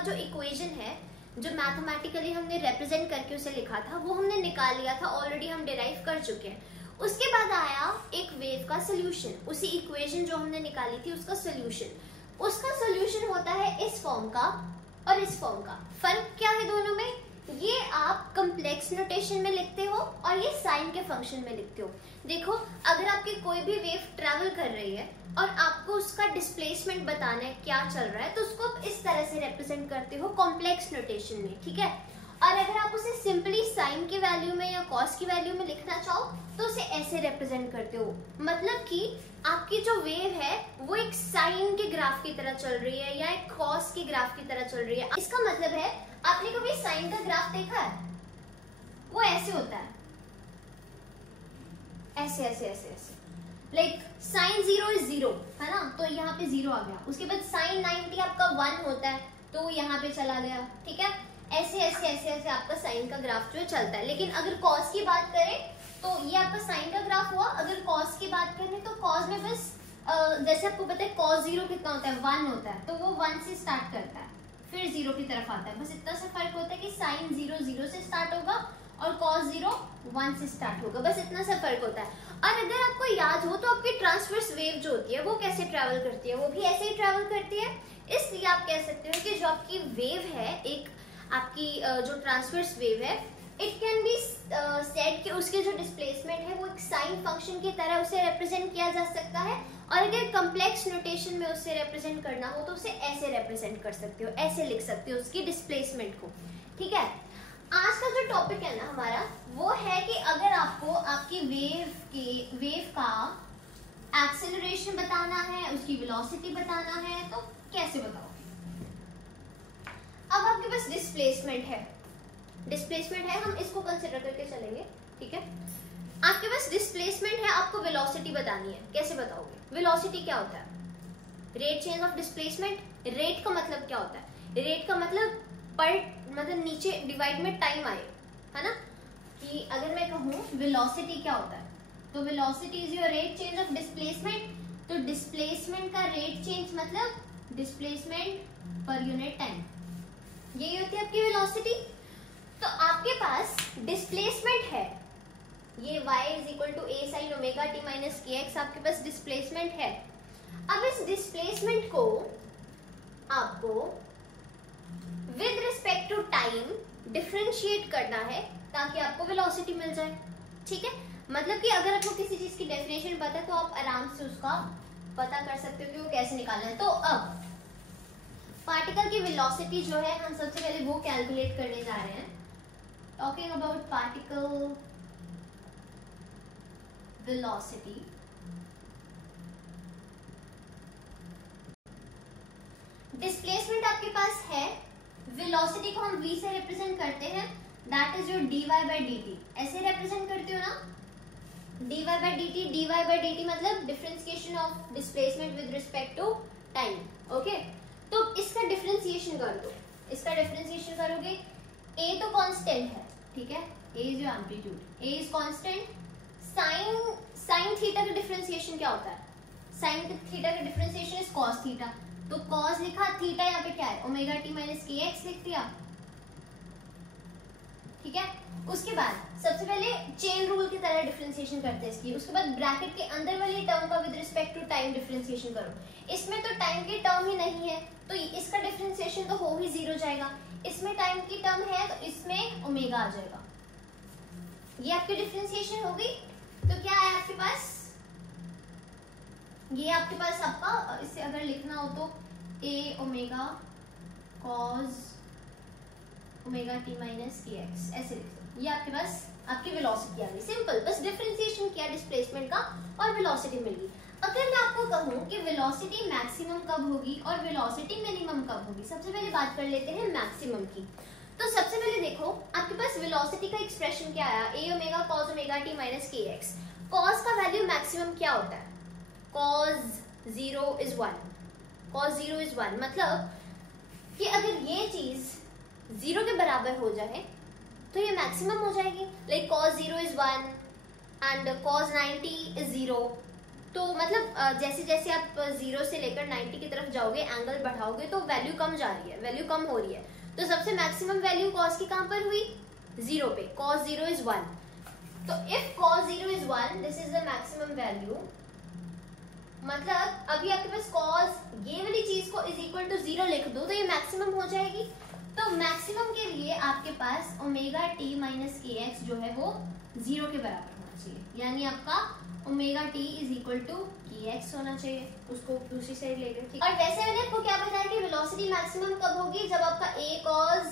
का जो इक्वेशन है, जो मैथमेटिकली हमने रिप्रेजेंट करके उसे लिखा था, वो हमने निकाल लिया था, ऑलरेडी हम डिराइव कर चुके हैं। उसके बाद आया एक वेव का सोल्यूशन, उसी इक्वेशन जो हमने निकाली थी उसका सोल्यूशन। उसका सोल्यूशन होता है इस फॉर्म का और इस फॉर्म का। फर्क क्या है दोनों में? ये आप कॉम्प्लेक्स नोटेशन में लिखते हो और ये साइन के फंक्शन में लिखते हो। देखो, अगर आपकी कोई भी वेव ट्रेवल कर रही है और आपको उसका डिस्प्लेसमेंट बताना है क्या चल रहा है, तो उसको आप इस तरह से रिप्रेजेंट करते हो कॉम्प्लेक्स नोटेशन में, ठीक है। और अगर आप उसे सिंपली साइन की वैल्यू में या कॉस की वैल्यू में लिखना चाहो तो उसे ऐसे रिप्रेजेंट करते हो। मतलब कि आपकी जो वेव है वो एक साइन के ग्राफ की तरह चल रही है या एक कॉस के ग्राफ की तरह चल रही है। इसका मतलब है, आपने कभी साइन का ग्राफ देखा है? वो ऐसे होता है, ऐसे ऐसे ऐसे ऐसे, लाइक साइन 0 इज 0, है ना, तो यहाँ पे 0 आ गया। उसके बाद साइन 90 आपका 1 होता है तो यहाँ पे चला गया, ठीक है। ऐसे ऐसे ऐसे ऐसे आपका साइन का ग्राफ जो है चलता है। लेकिन अगर कॉस की बात करें तो ये आपका साइन का ग्राफ हुआ। अगर कॉस की बात करें तो कॉस में बस जैसे आपको पता है कॉस 0 कितना होता है, 1 होता है, तो वो 1 से स्टार्ट करता है फिर 0 की तरफ आता है। बस इतना सा फर्क होता है कि साइन 0 0 से स्टार्ट होगा और कॉस 0 1 से स्टार्ट होगा, बस इतना सा फर्क होता है। और अगर आपको याद हो तो आपकी ट्रांसवर्स वेव जो होती है वो कैसे ट्रेवल करती है? वो भी ऐसे ही ट्रेवल करती है। इसलिए आप कह सकते हो कि जो आपकी वेव है, एक आपकी जो ट्रांसवर्स वेव है, इट कैन बी सेड कि उसके जो डिस्प्लेसमेंट है वो एक साइन फंक्शन की तरह उसे रिप्रेजेंट किया जा सकता है। और अगर कॉम्प्लेक्स नोटेशन में उसे रिप्रेजेंट करना हो तो उसे ऐसे रिप्रेजेंट कर सकते हो, ऐसे लिख सकते हो उसकी डिस्प्लेसमेंट को, ठीक है। आज का जो टॉपिक है ना हमारा, वो है कि अगर आपको आपकी वेव का एक्सेलरेशन बताना है, उसकी वेलोसिटी बताना है, तो कैसे बताओगे? अब आपके पास डिस्प्लेसमेंट है, हम इसको कंसिडर करके चलेंगे, ठीक है। आपके पास डिस्प्लेसमेंट है, आपको वेलोसिटी बतानी है, कैसे बताओगे? वेलोसिटी क्या होता है? Rate change of displacement. Rate का मतलब क्या होता है? रेट का मतलब मतलब नीचे डिवाइड में टाइम आए, है ना। कि अगर मैं कहूँ वेलोसिटी क्या होता है, तो velocity is your rate change of displacement. तो डिस्प्लेसमेंट का रेट चेंज मतलब डिस्प्लेसमेंट पर यूनिट टाइम, यही होती है आपकी वेलोसिटी। तो आपके पास डिस्प्लेसमेंट है, ये y is equal to a sin omega t minus kx, आपके पास डिस्प्लेसमेंट है। अब इस डिस्प्लेसमेंट को आपको with respect to time differentiate करना है ताकि आपको वेलोसिटी मिल जाए, ठीक है। मतलब कि अगर आपको किसी चीज की डेफिनेशन पता है तो आप आराम से उसका पता कर सकते हो कि वो कैसे निकालना है। तो अब पार्टिकल की वेलोसिटी जो है, हम सबसे पहले वो कैलकुलेट करने जा रहे हैं। Talking about particle velocity, displacement आपके पास है, वेलोसिटी को हम v से रिप्रेजेंट करते हैं, that is your dy by dt। ऐसे रिप्रेजेंट करते हो ना, dy by dt मतलब differentiation of displacement with respect to time, okay. तो इसका डिफरेंशिएशन कर दो, इसका डिफरेंशिएशन करोगे, a तो कांस्टेंट है, ठीक है, a is your amplitude, a is constant. Sine theta का डिफरेंशिएशन क्या होता है? साइन थीटा का डिफरेंशिएशन इज cos थीटा, तो cos लिखा, थीटा यहाँ पे क्या है, ओमेगा t माइनस kx लिख दिया, ठीक है। उसके बाद सबसे पहले चेन रूल की तरह डिफरेंशिएशन करते हैं इसकी। उसके बाद ब्रैकेट के अंदर वाली टर्म का with respect to time differentiation करो। इसमें तो टाइम की टर्म ही नहीं है तो इसका डिफरेंशिएशन तो हो ही 0 जाएगा। इसमें टाइम की टर्म है तो इसमें ओमेगा आ जाएगा। ये आपकी डिफरेंशिएशन हो गई। तो क्या है आपके पास, ये आपके पास आपका, इसे अगर लिखना हो तो a omega cos omega t minus kx ऐसे लिख दो। ये आपके पास आपकी वेलोसिटी आ गई, सिंपल, बस डिफरेंशिएशन किया डिस्प्लेसमेंट का और वेलोसिटी मिल गई। अगर मैं आपको कहूं कि वेलोसिटी मैक्सिमम कब होगी और वेलोसिटी मिनिमम कब होगी, सबसे पहले बात कर लेते हैं मैक्सिमम की। तो सबसे पहले देखो आपके पास वेलोसिटी का एक्सप्रेशन क्या आया, a omega cos omega t minus kx। cos का वैल्यू मैक्सिमम क्या होता है? cos 0 is 1, cos 0 is 1 मतलब कि अगर ये चीज 0 के बराबर हो जाए तो ये मैक्सिमम हो जाएगी। Like cos 0 is 1 and cos 90 is 0, तो मतलब जैसे जैसे आप 0 से लेकर 90 की तरफ जाओगे, एंगल बढ़ाओगे तो वैल्यू कम जा रही है, वैल्यू कम हो रही है। तो सबसे मैक्सिमम वैल्यू कॉस की कहां पर हुई? 0 पे। cos 0 is 1। तो if cos 0 is 1, this is the maximum value. मतलब अभी आपके पास cos ये वाली चीज को इज इक्वल टू 0 लिख दो तो ये मैक्सिमम हो जाएगी। तो मैक्सिमम के लिए आपके पास omega T minus K x जो है वो 0 के बराबर होना चाहिए, यानी आपका omega t is equal to k x होना चाहिए। उसको दूसरी साइड ले गए, ठीक। और वैसे मैंने आपको क्या बताया कि वेलोसिटी मैक्सिमम कब होगी? जब आपका a cos,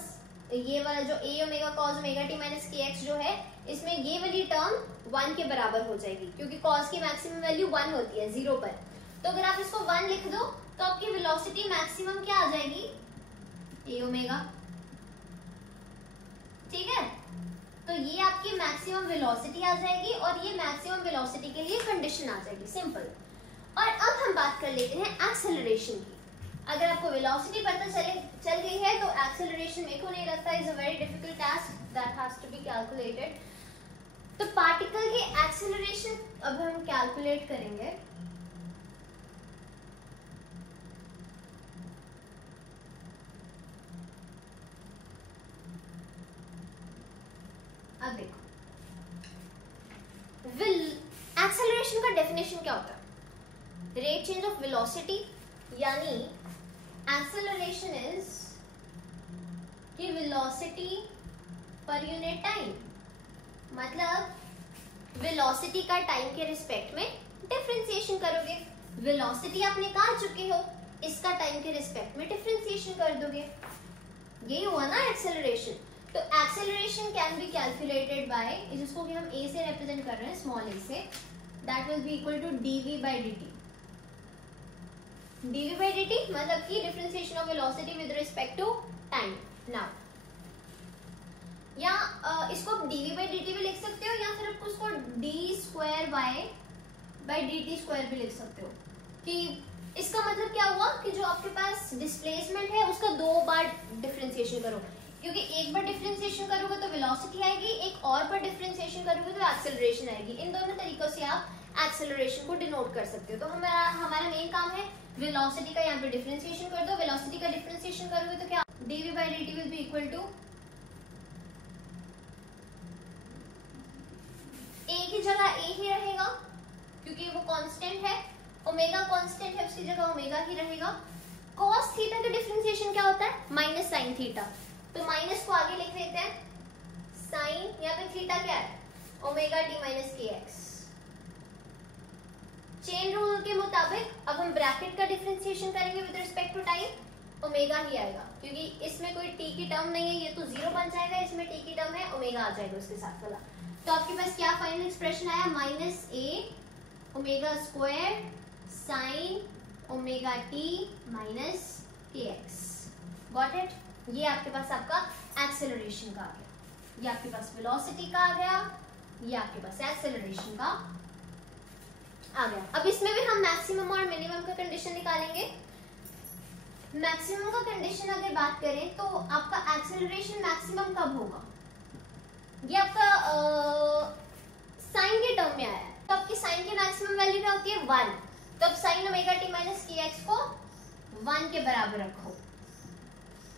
ये वाला जो a omega cos omega T minus K x जो है, इसमें ये वाली टर्म 1 के बराबर हो जाएगी, क्योंकि cos की मैक्सिमम वैल्यू 1 होती है 0 पर। तो अगर आप इसको 1 लिख दो तो आपकी वेलोसिटी मैक्सिमम क्या आ जाएगी? a ओमेगा, ठीक है। तो ये आपकी मैक्सिमम वेलोसिटी आ जाएगी और ये मैक्सिमम वेलोसिटी के लिए कंडीशन आ जाएगी, सिंपल। और अब हम बात कर लेते हैं एक्सेलरेशन की। अगर आपको वेलोसिटी पता चल गई है तो एक्सेलरेशन मेरे को नहीं लगता is a very difficult task that has to be calculated. तो पार्टिकल की एक्सेलरेशन अब हम कैलकुलेट करेंगे। अब देखो एक्सेलरेशन का डेफिनेशन क्या होता है? रेट चेंज ऑफ वेलोसिटी, यानी एक्सेलरेशन इज कि वेलोसिटी पर यूनिट टाइम, मतलब वेलोसिटी का टाइम के रिस्पेक्ट में डिफरेंशिएशन करोगे। वेलोसिटी आप निकाल चुके हो, इसका टाइम के रिस्पेक्ट में डिफरेंशिएशन कर दोगे, यही हुआ ना एक्सेलरेशन। तो acceleration can be calculated by, जिसको कि हम a से रिप्रेजेंट कर रहे हैं, स्मॉल a से, that will be equal to dv by dt। dv by dt मतलब कि differentiation of velocity with respect to time. Now या इसको dv by dt भी लिख सकते हो, या फिर आप उसको d square y by dt square भी लिख सकते हो। कि इसका मतलब क्या हुआ कि जो आपके पास डिस्प्लेसमेंट है उसका 2 बार डिफरेंशिएशन करो, क्योंकि एक बार डिफरेंशिएशन करोगे तो वेलोसिटी आएगी, एक और बार डिफरेंशिएशन करोगे तो एक्सेलरेशन आएगी। इन दोनों तरीकों से आप एक्सेलरेशन को डिनोट कर सकते हो। तो हमारा मेन काम है वेलोसिटी का यहाँ पे डिफरेंशिएशन कर दो। वेलोसिटी का डिफरेंशिएशन करोगे तो क्या dv by dt will be equal to a की जगह a ही रहेगा क्योंकि वो कांस्टेंट है, ओमेगा कांस्टेंट है, उसकी जगह ओमेगा ही रहेगा। cos थीटा का डिफरेंशिएशन क्या होता है? Minus sine theta. तो माइनस को आगे लिख देते हैं, साइन, यहाँ पे थीटा क्या है? Omega T minus K X. Chain rule के मुताबिक अब हम ब्रैकेट का डिफरेंशिएशन करेंगे with respect to time, omega ही आएगा, क्योंकि इसमें कोई टी की टर्म नहीं है, ये तो 0 बन जाएगा, इसमें टी की टर्म है, ओमेगा आ जाएगा उसके साथ वाला। तो आपके पास क्या फाइनल एक्सप्रेशन आया? Minus A omega square sine omega T minus K X. Got it? ये आपके पास आपका एक्सेलरेशन का आ गया, ये आपके पास वेलोसिटी का आ गया, ये आपके पास एक्सेलरेशन का आ गया। अब इसमें भी हम मैक्सिमम और मिनिमम का कंडीशन निकालेंगे। मैक्सिमम का कंडीशन अगर बात करें तो आपका एक्सेलरेशन मैक्सिमम कब होगा? ये आपका साइन के टर्म में आया है, तो आपकी साइन की मैक्सिमम वैल्यू क्या होती है? 1। तो अब sign omega T minus K x को 1 के बराबर रखो,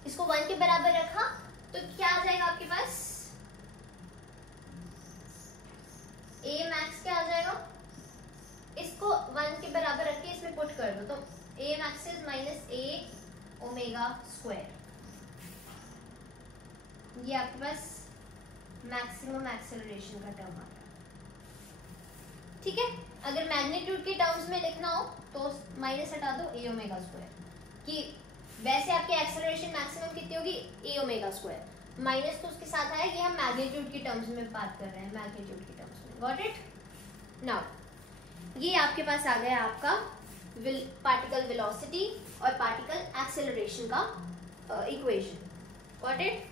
इसको 1 के बराबर रखा तो क्या आ जाएगा आपके पास? a मैक्स क्या आ जाएगा? इसको 1 के बराबर रख के इसमें पुट कर दो तो a max is minus a omega square. ये आपके पास मैक्सिमम एक्सेलरेशन का टर्म आ गया, ठीक है। अगर मैग्नीट्यूड के टर्म्स में लिखना हो तो माइनस हटा दो a ओमेगा स्क्वायर, कि वैसे आपकी एक्सेलरेशन मैक्सिमम कितनी होगी? a ओमेगा स्क्वायर, माइनस तो उसके साथ आया, ये हम मैग्नीट्यूड की टर्म्स में बात कर रहे हैं, मैग्नीट्यूड की टर्म्स में। Got it? नाउ ये आपके पास आ गया आपका पार्टिकल वेलोसिटी और पार्टिकल एक्सेलरेशन का इक्वेशन। Got it?